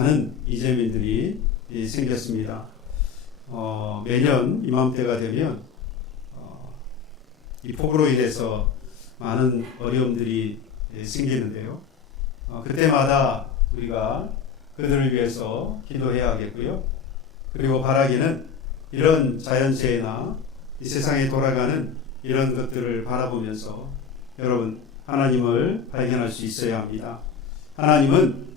많은 이재민들이 생겼습니다. 매년 이맘때가 되면 이 폭우로 인해서 많은 어려움들이 생기는데요. 그때마다 우리가 그들을 위해서 기도해야 하겠고요. 그리고 바라기는 이런 자연재해나 이 세상에 돌아가는 이런 것들을 바라보면서 여러분 하나님을 발견할 수 있어야 합니다. 하나님은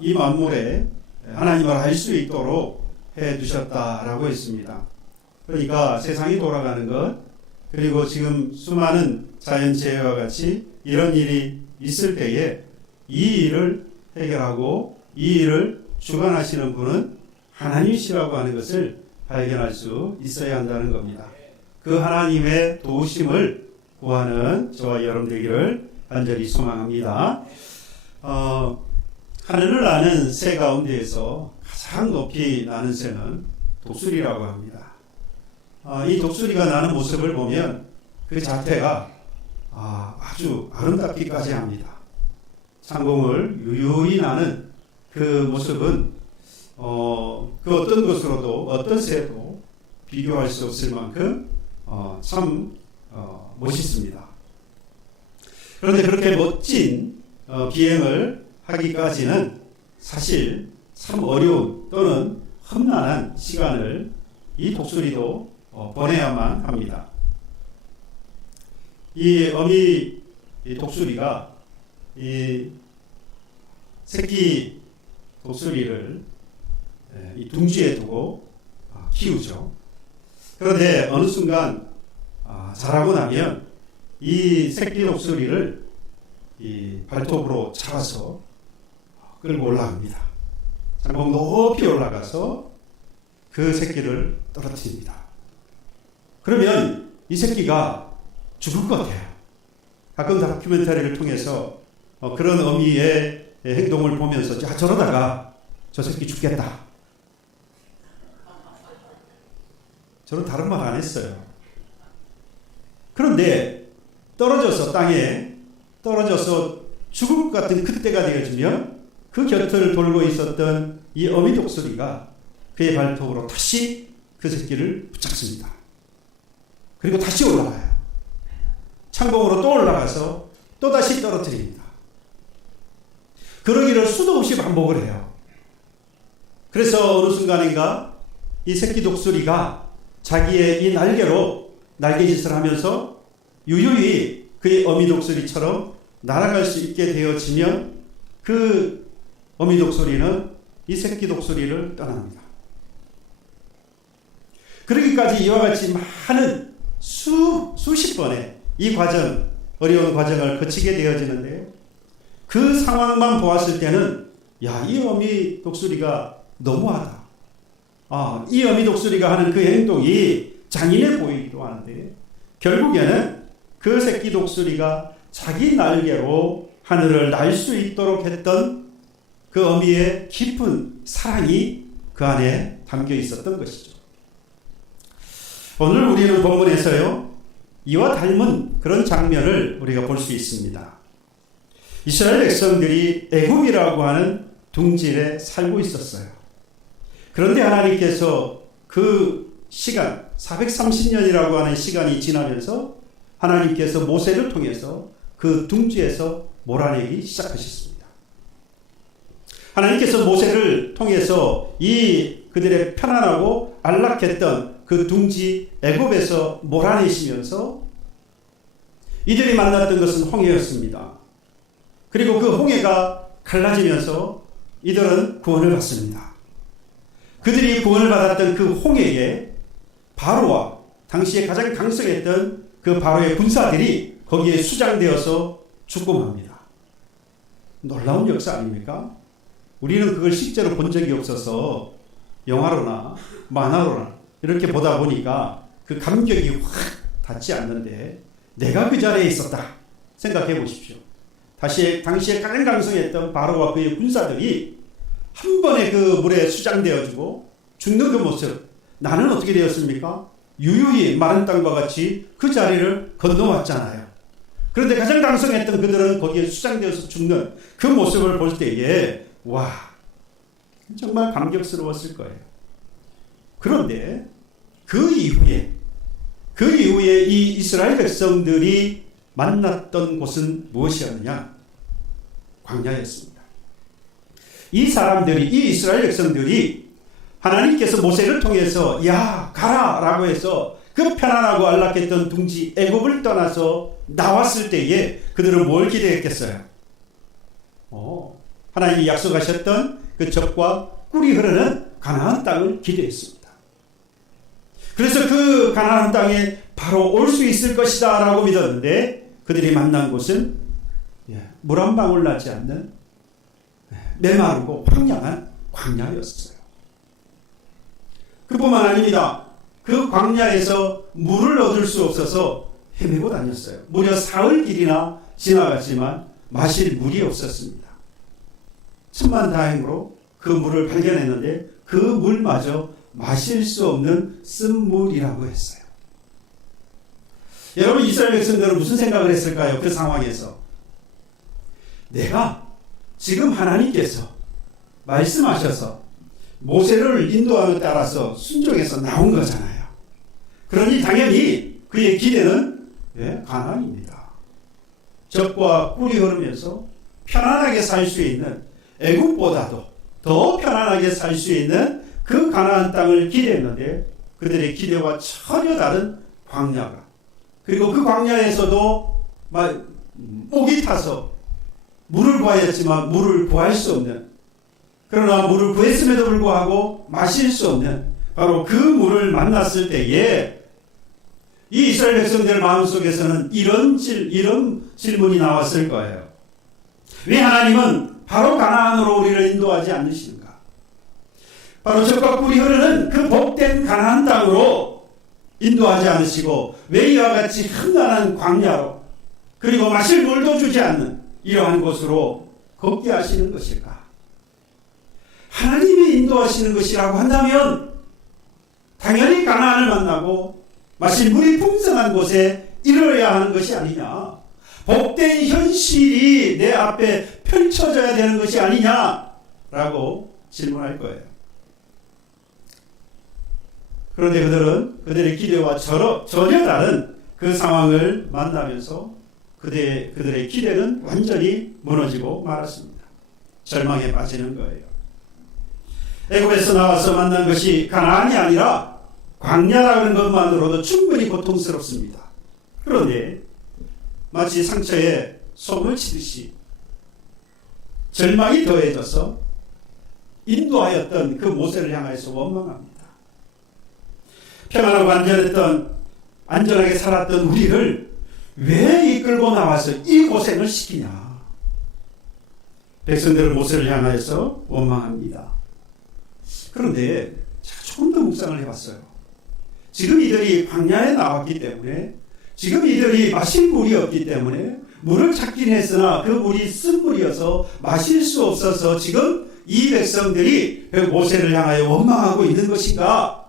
이 만물에 하나님을 알 수 있도록 해두셨다라고 했습니다. 그러니까 세상이 돌아가는 것, 그리고 지금 수많은 자연재해와 같이 이런 일이 있을 때에 이 일을 해결하고 이 일을 주관하시는 분은 하나님이시라고 하는 것을 발견할 수 있어야 한다는 겁니다. 그 하나님의 도우심을 구하는 저와 여러분 되기를 간절히 소망합니다. 하늘을 나는 새 가운데에서 가장 높이 나는 새는 독수리라고 합니다. 이 독수리가 나는 모습을 보면 그 자태가 아주 아름답기까지 합니다. 창공을 유유히 나는 그 모습은 그 어떤 것으로도 어떤 새도 비교할 수 없을 만큼 참 멋있습니다. 그런데 그렇게 멋진 비행을 하기까지는 사실 참 어려운 또는 험난한 시간을 이 독수리도 보내야만 합니다. 이 어미 독수리가 이 새끼 독수리를 이 둥지에 두고 키우죠. 그런데 어느 순간 자라고 나면 이 새끼 독수리를 이 발톱으로 잡아서 끌고 올라갑니다. 창공 높이 올라가서 그 새끼를 떨어뜨립니다. 그러면 이 새끼가 죽을 것 같아요. 가끔 다큐멘터리를 통해서 그런 어미의 행동을 보면서 저러다가 저 새끼 죽겠다. 저는 다른 말 안 했어요. 그런데 땅에 떨어져서 죽을 것 같은 그때가 되어지면 그 곁을 돌고 있었던 이 어미 독수리가 그의 발톱으로 다시 그 새끼를 붙잡습니다. 그리고 다시 올라가요. 창공으로 또 올라가서 또 다시 떨어뜨립니다. 그러기를 수도 없이 반복을 해요. 그래서 어느 순간인가 이 새끼 독수리가 자기의 이 날개로 날개짓을 하면서 유유히 그의 어미 독수리처럼 날아갈 수 있게 되어지면 그 어미 독수리는 이 새끼 독수리를 떠납니다. 그러기까지 이와 같이 많은 수십 번의 이 과정, 어려운 과정을 거치게 되어지는데 그 상황만 보았을 때는 이 어미 독수리가 너무하다. 이 어미 독수리가 하는 그 행동이 잔인해 보이기도 하는데 결국에는 그 새끼 독수리가 자기 날개로 하늘을 날 수 있도록 했던 그 어미의 깊은 사랑이 그 안에 담겨 있었던 것이죠. 오늘 우리는 본문에서요, 이와 닮은 그런 장면을 우리가 볼 수 있습니다. 이스라엘 백성들이 애굽이라고 하는 둥지에 살고 있었어요. 그런데 하나님께서 그 시간, 430년이라고 하는 시간이 지나면서 하나님께서 모세를 통해서 그 둥지에서 몰아내기 시작하셨습니다. 하나님께서 모세를 통해서 이 그들의 편안하고 안락했던 그 둥지 애굽에서 몰아내시면서 이들이 만났던 것은 홍해였습니다. 그리고 그 홍해가 갈라지면서 이들은 구원을 받습니다. 그들이 구원을 받았던 그 홍해에 바로와 당시에 가장 강성했던 그 바로의 군사들이 거기에 수장되어서 죽고 맙니다. 놀라운 역사 아닙니까? 우리는 그걸 실제로 본 적이 없어서 영화로나 만화로나 이렇게 보다 보니까 그 감격이 확 닿지 않는데 내가 그 자리에 있었다 생각해 보십시오. 당시에 가장 강성했던 바로와 그의 군사들이 한 번에 그 물에 수장되어지고 죽는 그 모습, 나는 어떻게 되었습니까? 유유히 마른 땅과 같이 그 자리를 건너왔잖아요. 그런데 가장 강성했던 그들은 거기에 수장되어서 죽는 그 모습을 볼 때에 와, 정말 감격스러웠을 거예요. 그런데 그 이후에 이 이스라엘 백성들이 만났던 곳은 무엇이었느냐? 광야였습니다. 이 이스라엘 백성들이 하나님께서 모세를 통해서 야 가라 라고 해서 그 편안하고 안락했던 둥지 애굽을 떠나서 나왔을 때에 그들은 뭘 기대했겠어요? 하나님이 약속하셨던 그 젖과 꿀이 흐르는 가나안 땅을 기대했습니다. 그래서 그 가나안 땅에 바로 올 수 있을 것이다 라고 믿었는데 그들이 만난 곳은 물 한 방울 나지 않는 메마르고 황량한 광야였어요. 그뿐만 아닙니다. 그 광야에서 물을 얻을 수 없어서 헤매고 다녔어요. 무려 사흘 길이나 지나갔지만 마실 물이 없었습니다. 천만다행으로 그 물을 발견했는데 그 물마저 마실 수 없는 쓴물이라고 했어요. 여러분 이스라엘 백성들은 무슨 생각을 했을까요? 그 상황에서 내가 지금 하나님께서 말씀하셔서 모세를 인도함에 따라서 순종해서 나온 거잖아요. 그러니 당연히 그의 기대는 가나안입니다. 젖과 꿀이 흐르면서 편안하게 살 수 있는 애굽보다도 더 편안하게 살 수 있는 그 가나안 땅을 기대했는데 그들의 기대와 전혀 다른 광야가, 그리고 그 광야에서도 목이 타서 물을 구하였지만 물을 구할 수 없는, 그러나 물을 구했음에도 불구하고 마실 수 없는 바로 그 물을 만났을 때에 이 이스라엘 백성들 마음속에서는 이런 질문이 나왔을 거예요. 왜 하나님은 바로 가나안으로 우리를 인도하지 않으시는가? 바로 젖과 꿀이 흐르는 그 복된 가나안 땅으로 인도하지 않으시고 왜 이와 같이 험난한 광야로, 그리고 마실 물도 주지 않는 이러한 곳으로 걷게 하시는 것일까? 하나님이 인도하시는 것이라고 한다면 당연히 가나안을 만나고 마실 물이 풍성한 곳에 이르러야 하는 것이 아니냐, 복된 현실이 내 앞에 펼쳐져야 되는 것이 아니냐라고 질문할 거예요. 그런데 그들의 기대와 전혀 다른 그 상황을 만나면서 그들의 기대는 완전히 무너지고 말았습니다. 절망에 빠지는 거예요. 애굽에서 나와서 만난 것이 가나안이 아니라 광야라는 것만으로도 충분히 고통스럽습니다. 그런데 마치 상처에 솜을 치듯이 절망이 더해져서 인도하였던 그 모세를 향해서 원망합니다. 평안하고 안전하게 살았던 우리를 왜 이끌고 나와서 이 고생을 시키냐. 백성들은 모세를 향하여서 원망합니다. 그런데 제가 조금 더 묵상을 해봤어요. 지금 이들이 광야에 나왔기 때문에, 지금 이들이 마실 물이 없기 때문에 물을 찾긴 했으나 그 물이 쓴 물이어서 마실 수 없어서 지금 이 백성들이 모세를 향하여 원망하고 있는 것인가?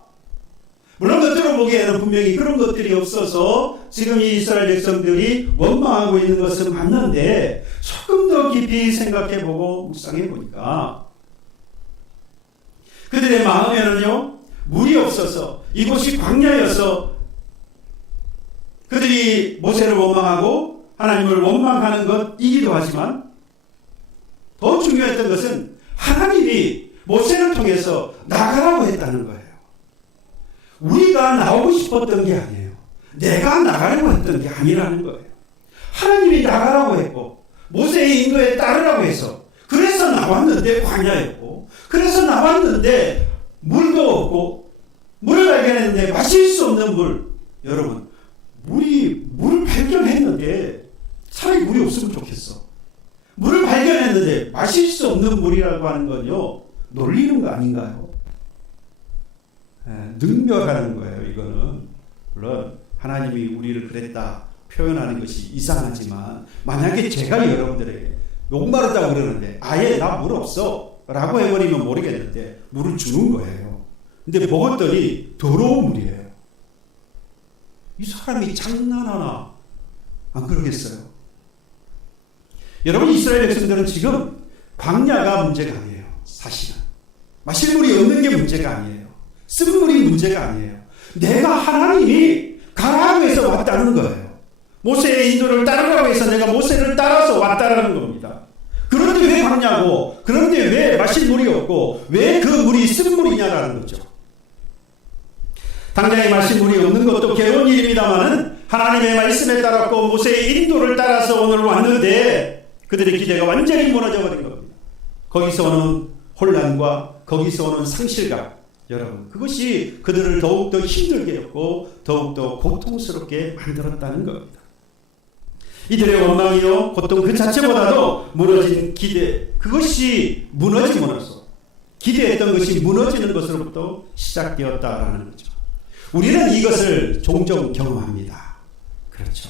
물론 겉으로 보기에는 분명히 그런 것들이 없어서 지금 이 이스라엘 백성들이 원망하고 있는 것은 맞는데, 조금 더 깊이 생각해보고 묵상해보니까 그들의 마음에는요, 물이 없어서 이곳이 광야여서 그들이 모세를 원망하고 하나님을 원망하는 것이기도 하지만, 더 중요했던 것은 하나님이 모세를 통해서 나가라고 했다는 거예요. 우리가 나오고 싶었던 게 아니에요. 내가 나가려고 했던 게 아니라는 거예요. 하나님이 나가라고 했고 모세의 인도에 따르라고 해서, 그래서 나왔는데 광야였고, 그래서 나왔는데 물도 없고, 물을 발견했는데 마실 수 없는 물. 여러분, 물을 발견했는데 차라리 물이 없으면 좋겠어. 물을 발견했는데 마실 수 없는 물이라고 하는 건요, 놀리는 거 아닌가요? 능멸하는 거예요. 이거는 물론 하나님이 우리를 그랬다 표현하는 것이 이상하지만, 만약에 제가 여러분들에게 목마르다고 그러는데 아예 나 물 없어 라고 해버리면 모르겠는데 물을 주는 거예요. 근데 먹었더니 더러운 물이에요. 이 사람이 장난하나? 안 그러겠어요? 여러분, 이스라엘 백성들은 지금 광야가 문제가 아니에요. 사실은 마실 물이 없는 게 문제가 아니에요. 쓴 물이 문제가 아니에요. 내가 하나님이 가라고 해서 왔다는 거예요. 모세의 인도를 따르라고 해서 내가 모세를 따라서 왔다라는 겁니다. 그런데 왜 갔냐고, 그런데 왜 마실 물이 없고 왜 그 물이 쓴 물이냐라는 거죠. 당장에 마실 물이 없는 것도 괴로운 일입니다만은 하나님의 말씀에 따랐고 모세의 인도를 따라서 오늘 왔는데 그들의 기대가 완전히 무너져 버린 겁니다. 거기서 오는 혼란과 거기서 오는 상실감, 여러분, 그것이 그들을 더욱더 힘들게 했고 더욱더 고통스럽게 만들었다는 겁니다. 이들의 원망이요 고통 그 자체보다도 무너진 기대, 그것이 무너짐으로써 기대했던 것이 무너지는 것으로부터 시작되었다라는 거죠. 우리는 이것을 종종 경험합니다. 그렇죠.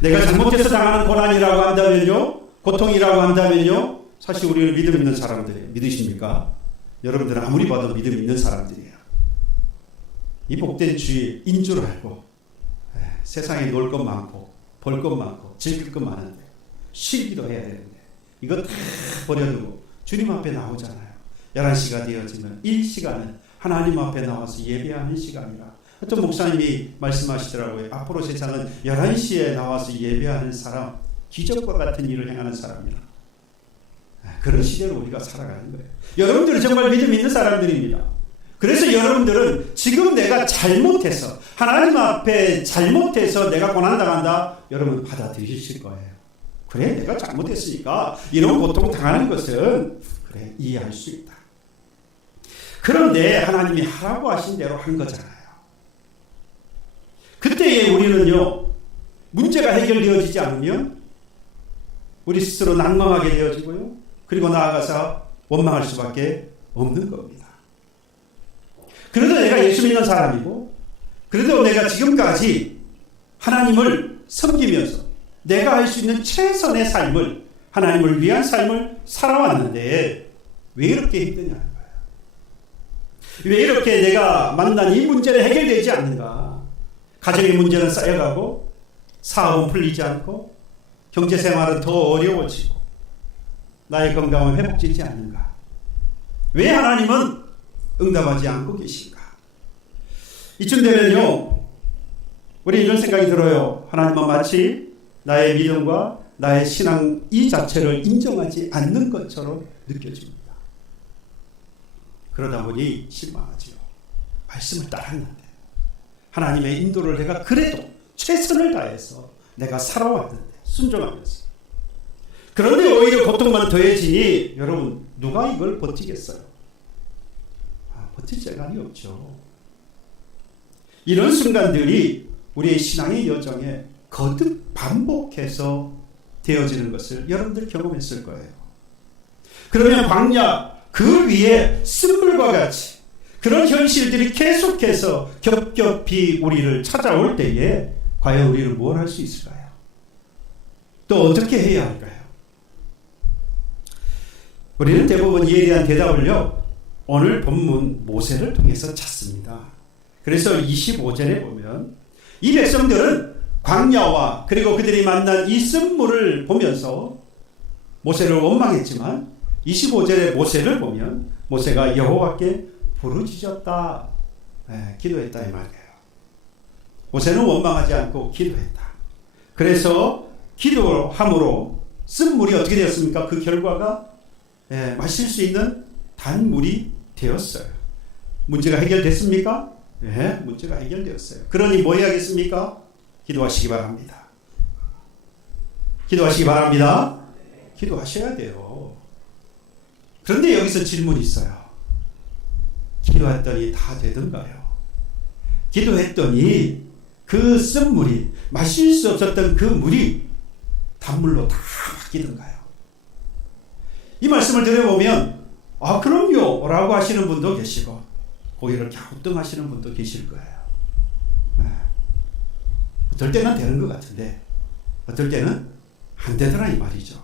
내가 잘못해서 당하는 고난이라고 한다면요, 고통이라고 한다면요, 사실 우리는 믿음 있는 사람들이에요. 믿으십니까? 여러분들은 아무리 봐도 믿음 있는 사람들이에요. 이 복된 주일인 줄 알고 세상에 놀 것 많고 볼 것 많고 즐길 것 많은데 쉬기도 해야 되는데 이거 다 버려두고 주님 앞에 나오잖아요. 11시가 되어지면 이 시간은 하나님 앞에 나와서 예배하는 시간이라. 어떤 목사님이 말씀하시더라고요. 앞으로 세상은 11시에 나와서 예배하는 사람, 기적과 같은 일을 행하는 사람이다. 그런 시대로 우리가 살아가는 거예요. 여러분들은 정말 믿음 있는 사람들입니다. 그래서 여러분들은 지금 내가 잘못해서 하나님 앞에 잘못해서 내가 고난당한다, 여러분 받아들이실 거예요. 그래, 내가 잘못했으니까 이런 고통 당하는 것은 그래, 이해할 수 있다. 그런데 하나님이 하라고 하신 대로 한 거잖아요. 그때에 우리는요, 문제가 해결되어지지 않으면 우리 스스로 난망하게 되어지고요, 그리고 나아가서 원망할 수밖에 없는 겁니다. 그래도 내가 예수 믿는 사람이고, 그래도 내가 지금까지 하나님을 섬기면서 내가 할 수 있는 최선의 삶을, 하나님을 위한 삶을 살아왔는데 왜 이렇게 힘드냐는 거예요. 왜 이렇게 내가 만난 이 문제는 해결되지 않는가? 가정의 문제는 쌓여가고 사업은 풀리지 않고 경제생활은 더 어려워지고 나의 건강은 회복되지 않는가? 왜 하나님은 응답하지 않고 계신가? 이쯤 되면요, 우리 이런 생각이 들어요. 하나님은 마치 나의 믿음과 나의 신앙 이 자체를 인정하지 않는 것처럼 느껴집니다. 그러다 보니 실망하지요. 말씀을 따랐는데, 하나님의 인도를 내가 그래도 최선을 다해서 내가 살아왔는데, 순종하면서. 그런데 오히려 고통만 더해지니 여러분, 누가 이걸 버티겠어요? 버틸 재간이 없죠. 이런 순간들이 우리의 신앙의 여정에 거듭 반복해서 되어지는 것을 여러분들 경험했을 거예요. 그러면 광야 그 위에 쓴물과 같이 그런 현실들이 계속해서 겹겹이 우리를 찾아올 때에 과연 우리는 뭘 할 수 있을까요? 또 어떻게 해야 할까요? 우리는 대부분 이에 대한 대답을요, 오늘 본문 모세를 통해서 찾습니다. 그래서 25절에 보면 이 백성들은 광야와 그리고 그들이 만난 이 쓴물을 보면서 모세를 원망했지만 25절에 모세를 보면 모세가 여호와께 부르짖었다, 기도했다 이 말이에요. 모세는 원망하지 않고 기도했다. 그래서 기도함으로 쓴물이 어떻게 되었습니까? 그 결과가 마실 수 있는 단물이 되었어요. 문제가 해결됐습니까? 네, 문제가 해결되었어요. 그러니 뭐 해야겠습니까? 기도하시기 바랍니다. 기도하시기 바랍니다. 기도하셔야 돼요. 그런데 여기서 질문이 있어요. 기도했더니 다 되던가요? 기도했더니 그 쓴물이, 마실 수 없었던 그 물이 단물로 다 바뀌던가요? 이 말씀을 들어보면 아 그럼요 라고 하시는 분도 계시고 고개를 갸우뚱하시는 분도 계실 거예요. 어떨 때는 되는 것 같은데 어떨 때는 안 되더라 이 말이죠.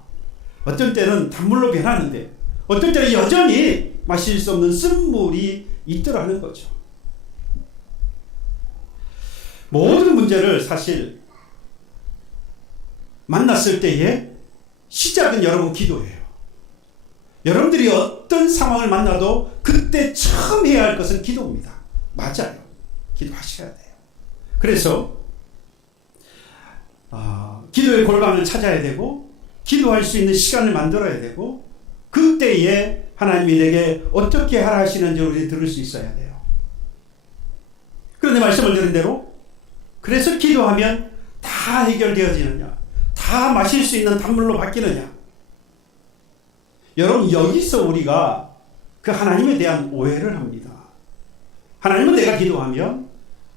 어떨 때는 단물로 변하는데 어떨 때는 여전히 마실 수 없는 쓴물이 있더라는 거죠. 모든 문제를 사실 만났을 때의 시작은 여러분 기도예요. 여러분들이 어떤 상황을 만나도 그때 처음 해야 할 것은 기도입니다. 맞아요. 기도하셔야 돼요. 그래서 기도의 골방을 찾아야 되고 기도할 수 있는 시간을 만들어야 되고 그때에 하나님이 내게 어떻게 하라 하시는지 우리 들을 수 있어야 돼요. 그런데 말씀을 드린 대로 그래서 기도하면 다 해결되어지느냐, 다 마실 수 있는 단물로 바뀌느냐. 여러분, 여기서 우리가 그 하나님에 대한 오해를 합니다. 하나님은 내가 기도하면,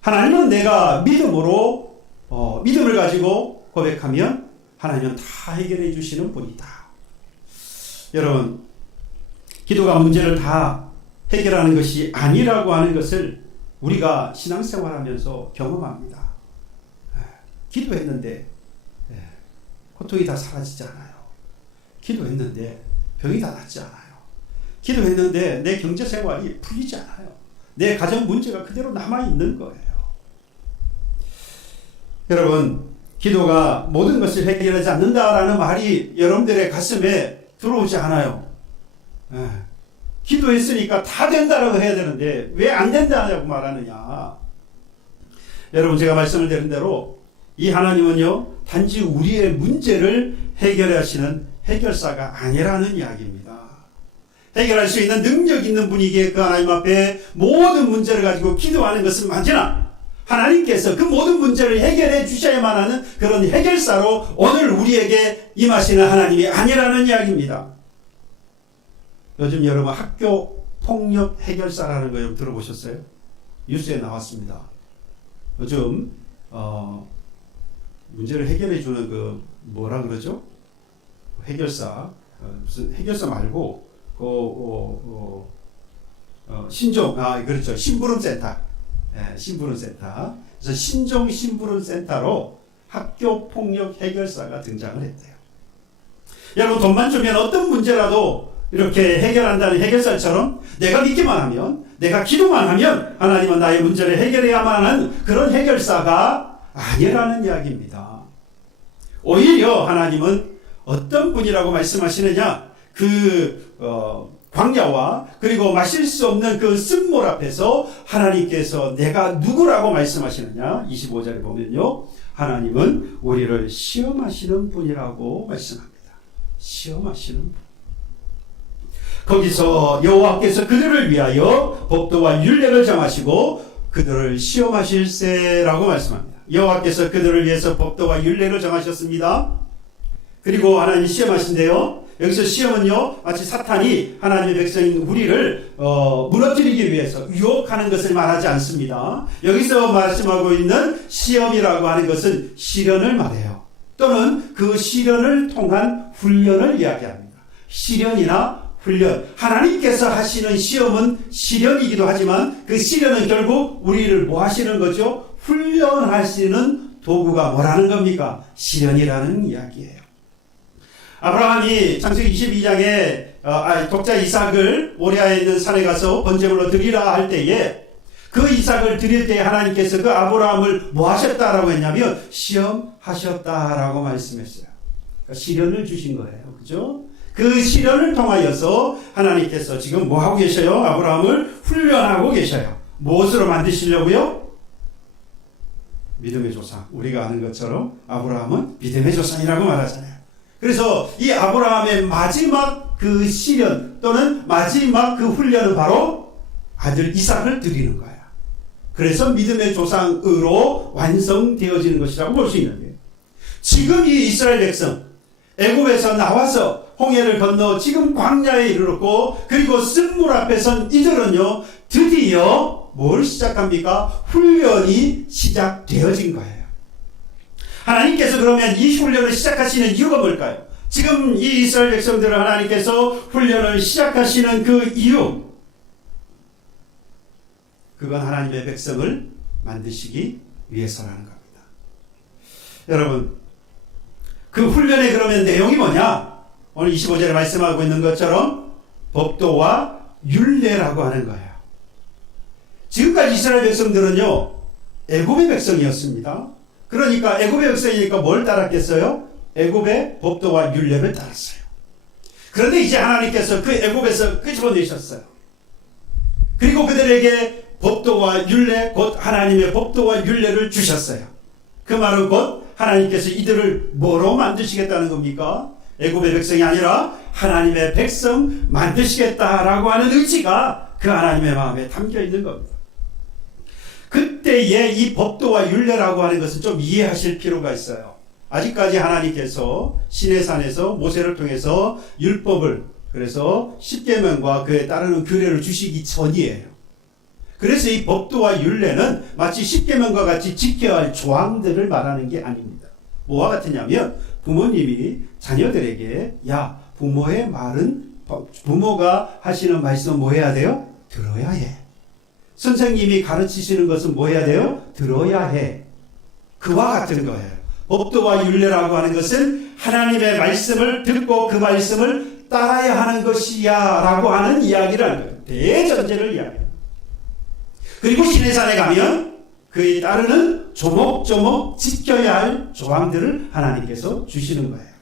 하나님은 내가 믿음을 가지고 고백하면 하나님은 다 해결해 주시는 분이다. 여러분, 기도가 문제를 다 해결하는 것이 아니라고 하는 것을 우리가 신앙생활하면서 경험합니다. 기도했는데 고통이 다 사라지지 않아요. 기도했는데 병이 다 낫지 않아요. 기도했는데 내 경제생활이 풀리지 않아요. 내 가정 문제가 그대로 남아있는 거예요. 여러분, 기도가 모든 것을 해결하지 않는다라는 말이 여러분들의 가슴에 들어오지 않아요. 기도했으니까 다 된다라고 해야 되는데 왜 안 된다고 말하느냐. 여러분, 제가 말씀을 드린 대로 이 하나님은요, 단지 우리의 문제를 해결하시는 해결사가 아니라는 이야기입니다. 해결할 수 있는 능력 있는 분이기에 그 하나님 앞에 모든 문제를 가지고 기도하는 것은 맞으나 하나님께서 그 모든 문제를 해결해 주셔야만 하는 그런 해결사로 오늘 우리에게 임하시는 하나님이 아니라는 이야기입니다. 요즘 여러분 학교 폭력 해결사라는 거 여러분 들어보셨어요? 뉴스에 나왔습니다. 요즘 문제를 해결해 주는 그 뭐라 그러죠? 해결사, 무슨 해결사 말고 그렇죠. 심부름센터. 심부름센터. 그래서 신종 심부름센터로 학교 폭력 해결사가 등장을 했대요. 여러분, 돈만 주면 어떤 문제라도 이렇게 해결한다는 해결사처럼 내가 믿기만 하면, 내가 기도만 하면 하나님은 나의 문제를 해결해야만 하는 그런 해결사가 아니라는 이야기입니다. 오히려 하나님은 어떤 분이라고 말씀하시느냐, 광야와 그리고 마실 수 없는 그 쓴물 앞에서 하나님께서 내가 누구라고 말씀하시느냐, 25절에 보면요, 하나님은 우리를 시험하시는 분이라고 말씀합니다. 시험하시는 분. 거기서 여호와께서 그들을 위하여 법도와 율례를 정하시고 그들을 시험하실세라고 말씀합니다. 여호와께서 그들을 위해서 법도와 율례를 정하셨습니다. 그리고 하나님 시험하신대요. 여기서 시험은요, 마치 사탄이 하나님의 백성인 우리를 무너뜨리기 위해서 유혹하는 것을 말하지 않습니다. 여기서 말씀하고 있는 시험이라고 하는 것은 시련을 말해요. 또는 그 시련을 통한 훈련을 이야기합니다. 시련이나 훈련, 하나님께서 하시는 시험은 시련이기도 하지만 그 시련은 결국 우리를 뭐 하시는 거죠? 훈련하시는 도구가 뭐라는 겁니까? 시련이라는 이야기예요. 아브라함이 창세기 22장에 독자 이삭을 모리아에 있는 산에 가서 번제물로 드리라 할 때에 그 이삭을 드릴 때 하나님께서 그 아브라함을 뭐 하셨다라고 했냐면 시험하셨다라고 말씀했어요. 그러니까 시련을 주신 거예요. 그죠? 그 시련을 통하여서 하나님께서 지금 뭐 하고 계셔요? 아브라함을 훈련하고 계셔요. 무엇으로 만드시려고요? 믿음의 조상. 우리가 아는 것처럼 아브라함은 믿음의 조상이라고 말하잖아요. 그래서 이 아브라함의 마지막 그 시련 또는 마지막 그 훈련은 바로 아들 이삭을 드리는 거야. 그래서 믿음의 조상으로 완성되어지는 것이라고 볼 수 있는 거예요. 지금 이 이스라엘 백성 애굽에서 나와서 홍해를 건너 지금 광야에 이르렀고 그리고 쓴물 앞에 선 이들은요 드디어 뭘 시작합니까? 훈련이 시작되어진 거예요. 하나님께서 그러면 이 훈련을 시작하시는 이유가 뭘까요? 지금 이 이스라엘 백성들을 하나님께서 훈련을 시작하시는 그 이유, 그건 하나님의 백성을 만드시기 위해서라는 겁니다. 여러분, 그 훈련의 그러면 내용이 뭐냐? 오늘 25절에 말씀하고 있는 것처럼 법도와 율례라고 하는 거예요. 지금까지 이스라엘 백성들은요 애굽의 백성이었습니다. 그러니까 애굽의 백성이니까 뭘 따랐겠어요? 애굽의 법도와 율례를 따랐어요. 그런데 이제 하나님께서 그 애굽에서 끄집어내셨어요. 그리고 그들에게 법도와 율례, 곧 하나님의 법도와 율례를 주셨어요. 그 말은 곧 하나님께서 이들을 뭐로 만드시겠다는 겁니까? 애굽의 백성이 아니라 하나님의 백성 만드시겠다라고 하는 의지가 그 하나님의 마음에 담겨 있는 겁니다. 그때의 이 법도와 율례라고 하는 것은 좀 이해하실 필요가 있어요. 아직까지 하나님께서 시내산에서 모세를 통해서 율법을, 그래서 십계명과 그에 따르는 규례를 주시기 전이에요. 그래서 이 법도와 율례는 마치 십계명과 같이 지켜야 할 조항들을 말하는 게 아닙니다. 뭐와 같으냐면 부모님이 자녀들에게 야, 부모의 말은, 부모가 하시는 말씀은 뭐 해야 돼요? 들어야 해. 선생님이 가르치시는 것은 뭐 해야 돼요? 들어야 해. 그와 같은 거예요. 법도와 율례라고 하는 것은 하나님의 말씀을 듣고 그 말씀을 따라야 하는 것이야 라고 하는 이야기를 하는 거예요. 대전제를 이야기해요. 그리고 시내산에 가면 그에 따르는 조목조목 지켜야 할 조항들을 하나님께서 주시는 거예요.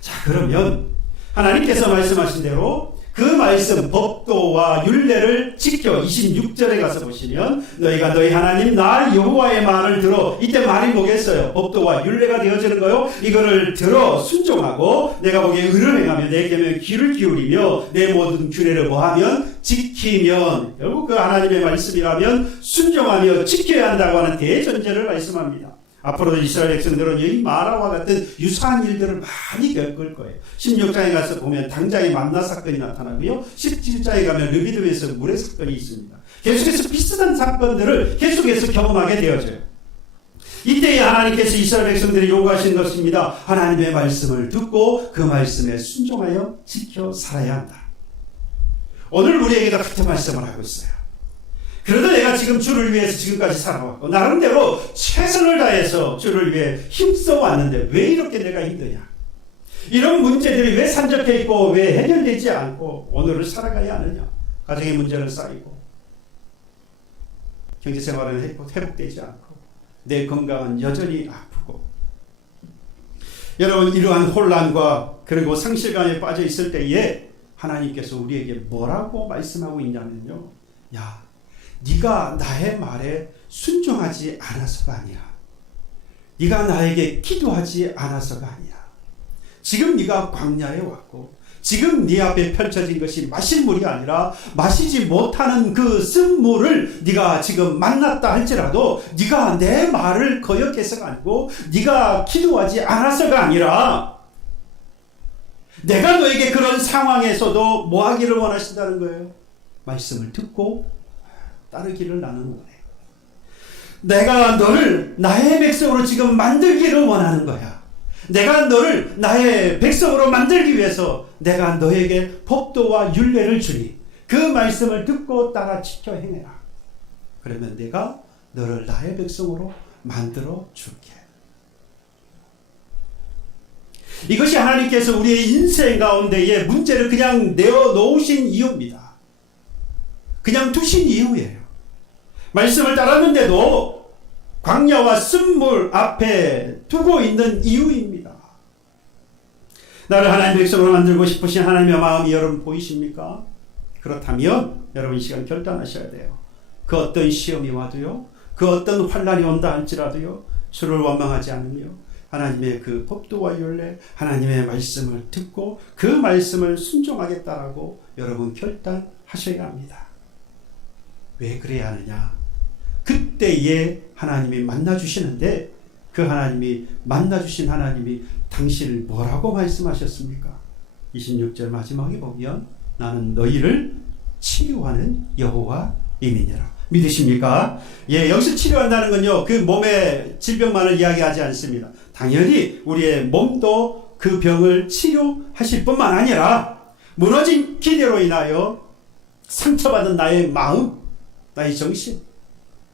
자, 그러면 하나님께서 말씀하신 대로 그 말씀 법도와 율례를 지켜 26절에 가서 보시면 너희가 너희 하나님 나 여호와의 말을 들어, 이때 말이 뭐겠어요? 법도와 율례가 되어지는 거요. 이거를 들어 순종하고 내가 보기에 의를 행하며 내 계명에 귀를 기울이며 내 모든 규례를 뭐하면 지키면, 결국 그 하나님의 말씀이라면 순종하며 지켜야 한다고 하는 대전제를 말씀합니다. 앞으로도 이스라엘 백성들은 이 마라와 같은 유사한 일들을 많이 겪을 거예요. 16장에 가서 보면 당장에 만나 사건이 나타나고요. 17장에 가면 르비딤에서 물의 사건이 있습니다. 계속해서 비슷한 사건들을 계속해서 경험하게 되어져요. 이때에 하나님께서 이스라엘 백성들이 요구하신 것입니다. 하나님의 말씀을 듣고 그 말씀에 순종하여 지켜 살아야 한다. 오늘 우리에게도 같은 말씀을 하고 있어요. 그래도 내가 지금 주를 위해서 지금까지 살아왔고 나름대로 최선을 다해서 주를 위해 힘써 왔는데 왜 이렇게 내가 힘드냐? 이런 문제들이 왜 산적해 있고 왜 해결되지 않고 오늘을 살아가야 하느냐? 가정의 문제는 쌓이고 경제생활은 회복되지 않고 내 건강은 여전히 아프고, 여러분 이러한 혼란과 그리고 상실감에 빠져 있을 때에 하나님께서 우리에게 뭐라고 말씀하고 있냐면요, 야, 네가 나의 말에 순종하지 않아서가 아니라, 네가 나에게 기도하지 않아서가 아니라, 지금 네가 광야에 왔고 지금 네 앞에 펼쳐진 것이 마실 물이 아니라 마시지 못하는 그 쓴물을 네가 지금 만났다 할지라도 네가 내 말을 거역해서가 아니고 네가 기도하지 않아서가 아니라 내가 너에게 그런 상황에서도 뭐 하기를 원하신다는 거예요? 말씀을 듣고 따르기를 나는 원해. 내가 너를 나의 백성으로 지금 만들기를 원하는 거야. 내가 너를 나의 백성으로 만들기 위해서 내가 너에게 법도와 율례를 주니 그 말씀을 듣고 따라 지켜 행해라. 그러면 내가 너를 나의 백성으로 만들어 줄게. 이것이 하나님께서 우리의 인생 가운데에 문제를 그냥 내어놓으신 이유입니다. 그냥 두신 이유예요. 말씀을 따랐는데도 광야와 쓴물 앞에 두고 있는 이유입니다. 나를 하나님의 백성으로 만들고 싶으신 하나님의 마음이 여러분 보이십니까? 그렇다면 여러분 이 시간 결단하셔야 돼요. 그 어떤 시험이 와도요, 그 어떤 환란이 온다 할지라도요, 주를 원망하지 않으며 하나님의 그 법도와 율례, 하나님의 말씀을 듣고 그 말씀을 순종하겠다라고 여러분 결단하셔야 합니다. 왜 그래야 하느냐? 그때에 하나님이 만나주시는데 그 하나님이 만나주신 하나님이 당신을 뭐라고 말씀하셨습니까? 26절 마지막에 보면 나는 너희를 치료하는 여호와임이니라. 믿으십니까? 예, 여기서 치료한다는 건요, 그 몸의 질병만을 이야기하지 않습니다. 당연히 우리의 몸도 그 병을 치료하실 뿐만 아니라 무너진 기대로 인하여 상처받은 나의 마음, 나의 정신,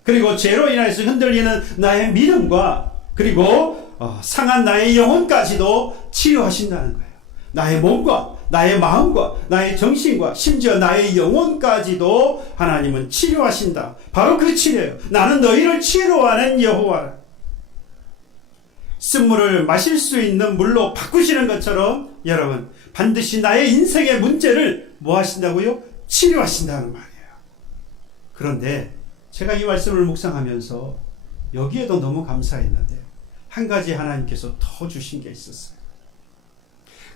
그리고 죄로 인해서 흔들리는 나의 믿음과 그리고 상한 나의 영혼까지도 치료하신다는 거예요. 나의 몸과 나의 마음과 나의 정신과 심지어 나의 영혼까지도 하나님은 치료하신다. 바로 그 치료예요. 나는 너희를 치료하는 여호와라. 쓴물을 마실 수 있는 물로 바꾸시는 것처럼 여러분 반드시 나의 인생의 문제를 뭐 하신다고요? 치료하신다는 말이에요. 그런데 제가 이 말씀을 묵상하면서 여기에도 너무 감사했는데 한 가지 하나님께서 더 주신 게 있었어요.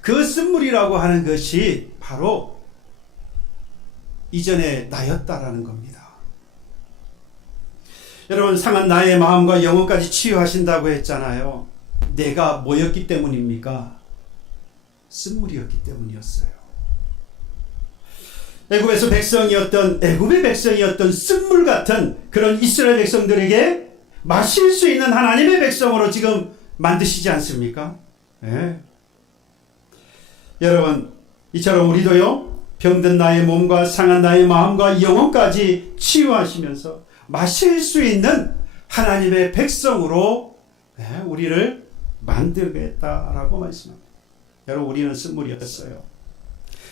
그 쓴물이라고 하는 것이 바로 이전에 나였다라는 겁니다. 여러분, 상한 나의 마음과 영혼까지 치유하신다고 했잖아요. 내가 뭐였기 때문입니까? 쓴물이었기 때문이었어요. 애굽의 백성이었던 쓴물 같은 그런 이스라엘 백성들에게 마실 수 있는 하나님의 백성으로 지금 만드시지 않습니까? 네. 여러분, 이처럼 우리도요, 병든 나의 몸과 상한 나의 마음과 영혼까지 치유하시면서 마실 수 있는 하나님의 백성으로 우리를 만들겠다라고 말씀합니다. 여러분, 우리는 쓴물이었어요.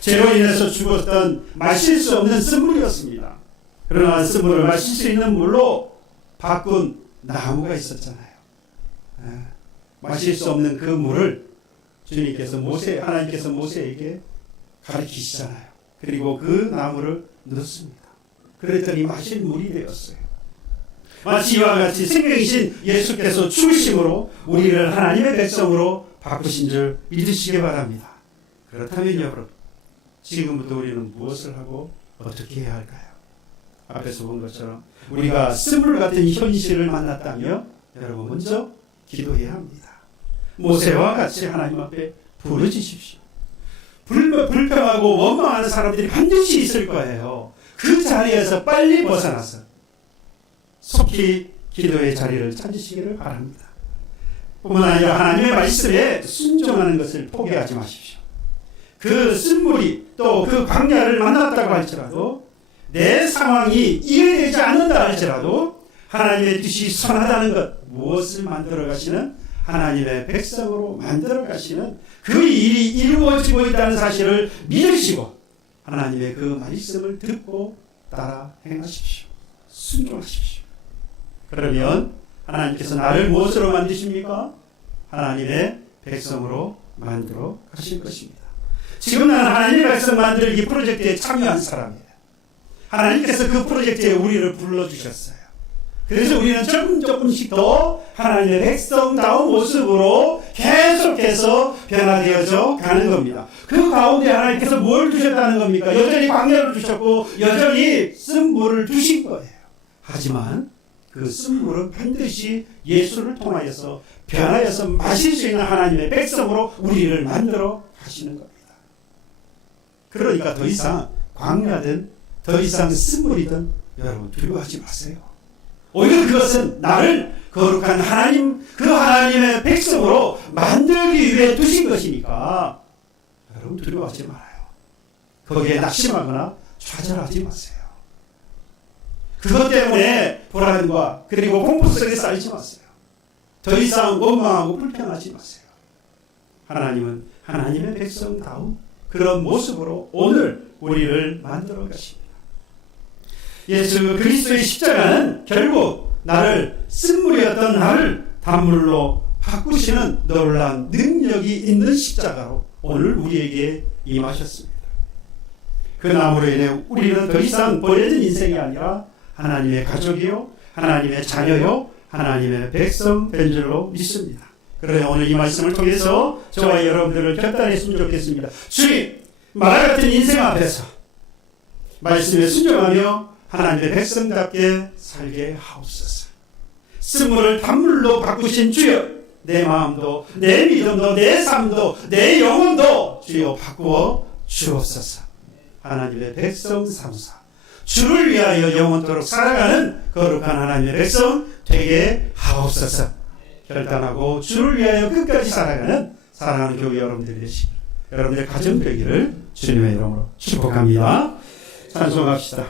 죄로 인해서 죽었던 마실 수 없는 쓴물이었습니다. 그러나 쓴물을 마실 수 있는 물로 바꾼 나무가 있었잖아요. 마실 수 없는 그 물을 주님께서 하나님께서 모세에게 가르치시잖아요. 그리고 그 나무를 넣습니다. 그랬더니 마실 물이 되었어요. 마치 이와 같이 생명이신 예수께서 죽으심으로 우리를 하나님의 백성으로 바꾸신 줄 믿으시기 바랍니다. 그렇다면 여러분, 지금부터 우리는 무엇을 하고 어떻게 해야 할까요? 앞에서 본 것처럼 우리가 쓴물 같은 현실을 만났다며 여러분 먼저 기도해야 합니다. 모세와 같이 하나님 앞에 부르짖으십시오. 불평하고 원망하는 사람들이 반드시 있을 거예요. 그 자리에서 빨리 벗어나서 속히 기도의 자리를 찾으시기를 바랍니다. 뿐만 아니라 하나님의 말씀에 순종하는 것을 포기하지 마십시오. 그 쓴물이 또 그 광야를 만났다고 할지라도 내 상황이 이해되지 않는다 할지라도 하나님의 뜻이 선하다는 것, 무엇을 만들어 가시는 하나님의 백성으로 만들어 가시는 그 일이 이루어지고 있다는 사실을 믿으시고 하나님의 그 말씀을 듣고 따라 행하십시오. 순종하십시오. 그러면 하나님께서 나를 무엇으로 만드십니까? 하나님의 백성으로 만들어 가실 것입니다. 지금 나는 하나님의 백성 만들기 프로젝트에 참여한 사람이에요. 하나님께서 그 프로젝트에 우리를 불러주셨어요. 그래서 우리는 조금씩 더 하나님의 백성다운 모습으로 계속해서 변화되어져 가는 겁니다. 그 가운데 하나님께서 뭘 주셨다는 겁니까? 여전히 광야를 주셨고 여전히 쓴물을 주신 거예요. 하지만 그 쓴물은 반드시 예수를 통하여서 변화해서 마실 수 있는 하나님의 백성으로 우리를 만들어 가시는 겁니다. 그러니까 더 이상 광야든 더 이상 쓴물이든 여러분 두려워하지 마세요. 오히려 그것은 나를 거룩한 하나님, 그 하나님의 백성으로 만들기 위해 두신 것이니까 여러분 두려워하지 말아요. 거기에 낙심하거나 좌절하지 마세요. 그것 때문에 불안과 그리고 공포 속에 쌓이지 마세요. 더 이상 원망하고 불평하지 마세요. 하나님은 하나님의 백성다운 그런 모습으로 오늘 우리를 만들어 가십니다. 예수 그리스도의 십자가는 결국 나를 쓴물이었던 나를 단물로 바꾸시는 놀라운 능력이 있는 십자가로 오늘 우리에게 임하셨습니다. 그 나무로 인해 우리는 더 이상 버려진 인생이 아니라 하나님의 가족이요, 하나님의 자녀요, 하나님의 백성 된 줄로 믿습니다. 그러나 오늘 이 말씀을 통해서 저와 여러분들을 결단했으면 좋겠습니다. 주님, 마라 같은 인생 앞에서 말씀에 순종하며 하나님의 백성답게 살게 하옵소서. 쓴물을 단물로 바꾸신 주여, 내 마음도 내 믿음도 내 삶도 내 영혼도 주여 바꾸어 주옵소서. 하나님의 백성 삼사 주를 위하여 영원토록 살아가는 거룩한 하나님의 백성 되게 하옵소서. 결단하고 주를 위하여 끝까지 살아가는 사랑하는 교회 여러분들이 되시기, 여러분의 가정 되기를 주님의 이름으로 축복합니다. 찬송합시다.